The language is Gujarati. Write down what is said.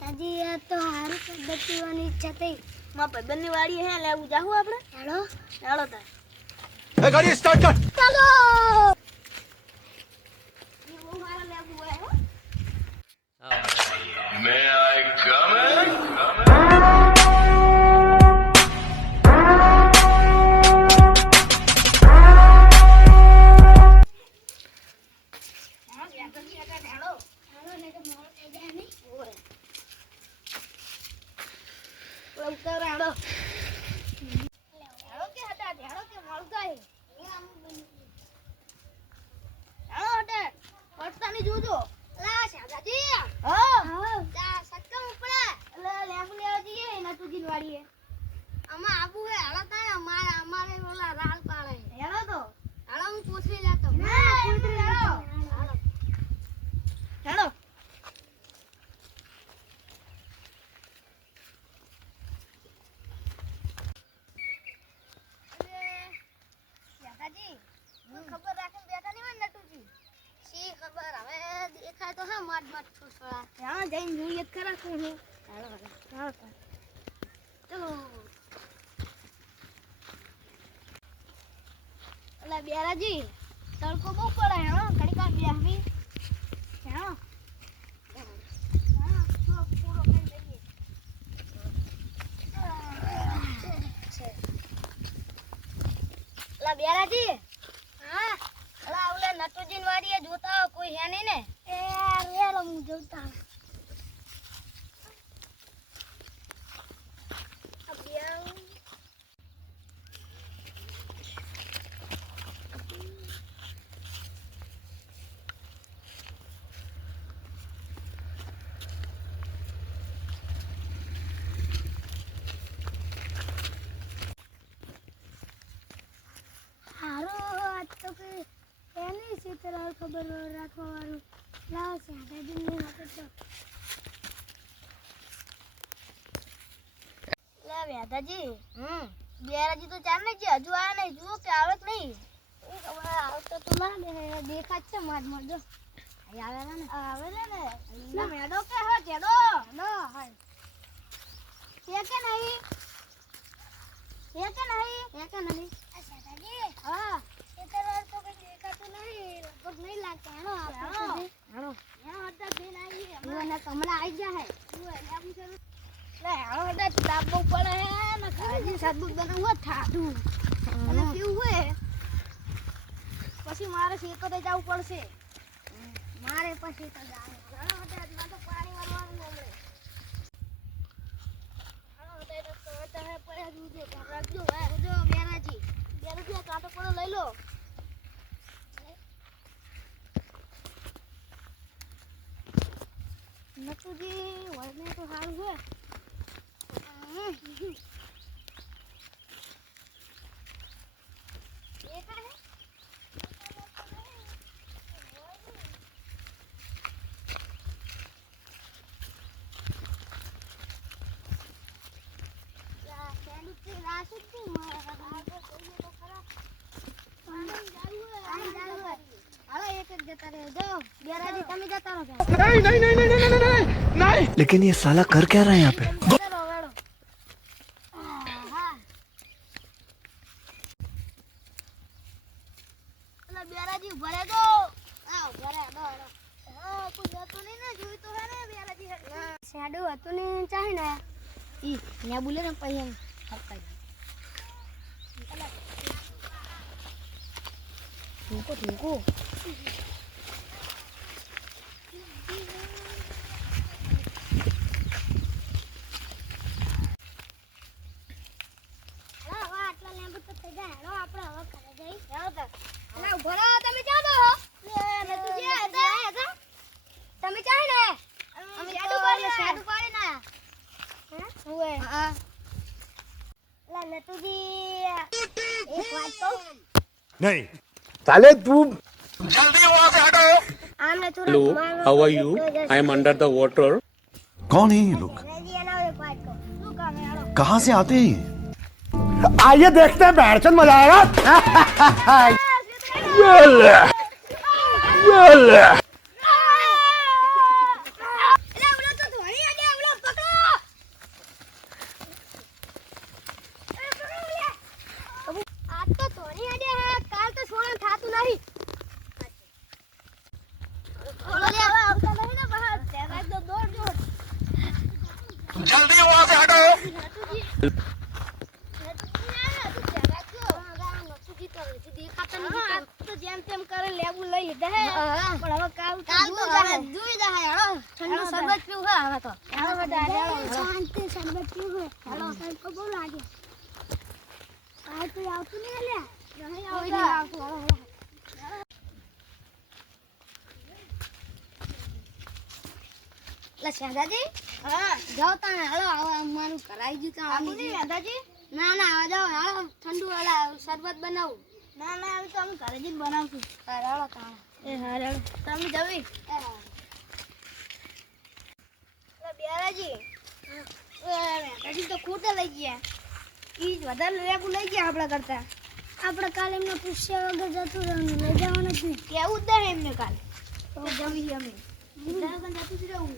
તાજી આ તો હારું પદ્ધતિવાની ઈચ્છા થઈ માં ભાઈબંધની વાડી હે લેવું જાહું આપણે હેલો ચાલો તાર ए गाड़ी स्टार्ट कर ચાલો એ બહુ મારા લેવું હોય હો May I come in? હા બેઠો છે ઢાળો હાલો ને તો મોડું થઈ જાય ને ઓય ઉતાર ઢાળો ઢાળો કે હતા ઢાળો કે મળતા હે ઢાળો હટે પડતાની જોજો લા શાદાજી હા હા તા સક્કમ ઉપર એટલે લેમ્પ લેવા જઈએ નટુજી વાડીએ આમાં આબુ હે હાલો તા અમારે ઓલા રાલ પાડે હેલો તો હાલો હું પૂછી લેતો ના પૂછી લેતો હાલો હેલો શાદાજી ખબર રાખીને બેઠા નહીં હોય નટુજી શી ખબર હવે દેખાય તો હા માટ માટ છોસળા હા જઈને જોઈએ જ ખરા શું હું હાલો હાલો ચલો ઓલા બેરાજી તડકો બહુ પડે હેણો ઘડીક વાર બેહવી હેણો હા તો પૂરો કરી દઈએ ઓલા બેરાજી હા ઓલા ઓલા નટુજી વાડીએ જોતા હોય કોઈ હે નહીં ને એ રેલો હું જોતા અભિયાન હારો આજ તો કે એની સીતર ખબર રાખવા વાળું લાવ છે દાદીની વખત તો લે વેદાજી બેરાજી તો ચાર ને છે હજુ આ નહીં જુઓ કે આવે કે નહીં એ ખબર આવતો તો ના દેખાય છે માર જો આવે ને ને મેડો કે હો જેડો ના હાય છે કે નહીં છે કે નહીં એ કે નહીં આ દાદાજી હા સીતર તો કઈ દેખાતું નહીં લગભગ નહીં લાગતા હેનો હેણો હેનો હેણો હતા જઈને આવી મને કમલા આવી જાય લે હેણો હતા તાપો પડે હે ને ખાજી સાદું બનાવવું થાતું અને કેવું હોય પછી મારે શેકો તો જવું પડશે મારે પછી તો જાય હેણો હતા માં તો પાણી વાળવાનું હમણે હેણો હતા તો કહેતા હે પડ્યા જોજો ધ્યાન રાખજો હે જો બેરાજી આ કાંટો પડો લઈ લો નટુજી વળને તો સારું છે બેરાજી તમે જતા રહો नहीं नहीं नहीं नहीं नहीं नहीं नहीं लेकिन ये साला कर क्या रहा है यहाँ पे વેડો વેડો અલા બેરાજી ભરે દો આવ ભરે દો હા કોઈ જતો નહીં ને જોઈ તો હે ને બેરાજી શેડો હતું ને ચાહે ને ઈ ન્યા બોલે ને પૈયા હપ્તા ઠીકો હેલો હવે આટલા લેમ્બુ તો થઈ જાય હેલો આપણે હવે ઘરે જઈ હેલો તાર અલા ઉભો રહો તમે ક્યાં દો હો લે નતુજી હતા તમે ચાહે ને અમે શેડો પાડી ના હે ઓએ હા લા નટુજી એક વાત કહું नहीं साले तू આમને થોડું Hello, how are you? I am under the water. कौन है ये लोग રેડી એના એક વાત કહું શું કામ હે હેલો कहाँ से आते हैं ये आइए देखते हैं बैठचंद मजा आएगा એટલે ઓલો તો ધોણી આડે ઓલો તો જેમ તેમ કરે લેવું લઈ લીધા હે પણ હવે કાલ તો જોઈ જાય હેડો ઠંડુ શરબત પીવું હે હવે તો હેડો બધા શાંતિ શરબત પીવું હે. હાલો તડકો બહુ લાગે. આ કોઈ આવતું નહીં લે. નહીં આવતું લે શેઠાજી હા જાઓ તાણે હેડો આવો અમારું કરાઈ ગયું તા આવું નહીં શેઠાજી ના ના આવો જાઓ હેડો ઠંડુ વાલા શરબત બનાવું ના ના હવે તો અમે ઘરે જઈને બનાવશું હેડો તાણે એ હેડો તમે જવી લે બેરાજી શેઠાજી તો ખોટા લઈ ગયા ઈ જ વધારે લેબુ લઈ ગયા આપણા કરતા આપણે કાલે એમને પૂછ્યા વગર જતું રહેવાનું, લઈ જવાનું જ નહીં. કેવું જ દે એમને કાલે તો જવી અમે જતું જ રહેવું